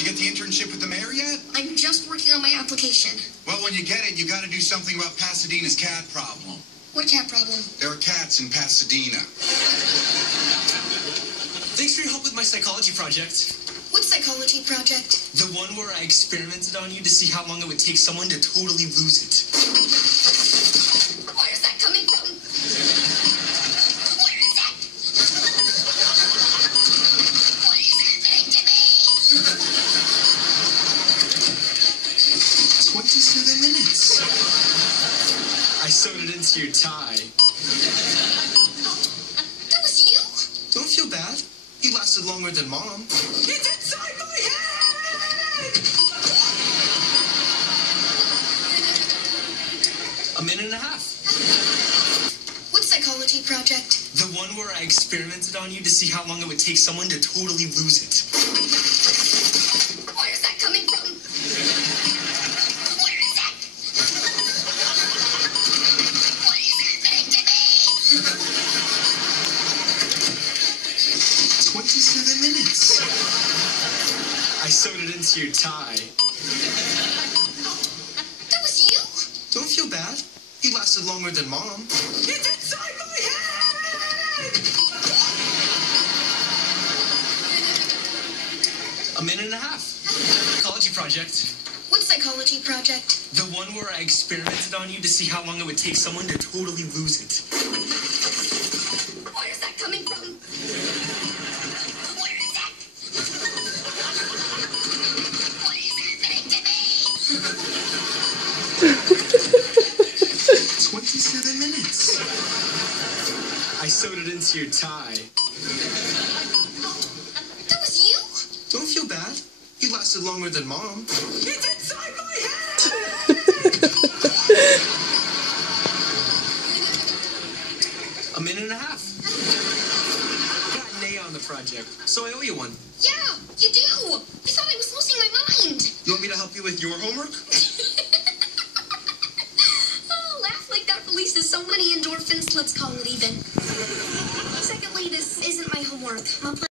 you get the internship with the mayor yet? I'm just working on my application. Well, when you get it, you got to do something about Pasadena's cat problem. What cat problem? There are cats in Pasadena. Thanks for your help with my psychology project. What psychology project? The one where I experimented on you to see how long it would take someone to totally lose it. Where's that coming from? Where is it? What is happening to me? 27 minutes. I sewed it into your tie. That was you? Don't feel bad. You lasted longer than Mom. It's inside my head! A minute and a half. What psychology project? The one where I experimented on you to see how long it would take someone to totally lose it. Where's that coming from? Where is it? What is happening to me? 27 minutes. I sewed it into your tie. That was you? Don't feel bad. You lasted longer than Mom. It's inside my head! A minute and a half. Psychology project. What psychology project? The one where I experimented on you to see how long it would take someone to totally lose it. Where's that coming from? Where is it? What is happening to me? 27 minutes. I sewed it into your tie. That was you? Don't feel bad. You lasted longer than Mom. It's inside my head! A minute and a half. Got an A on the project, so I owe you one. Yeah, you do. I thought I was losing my mind. You want me to help you with your homework? Oh, laugh like that releases so many endorphins. Let's call it even. Secondly, this isn't my homework.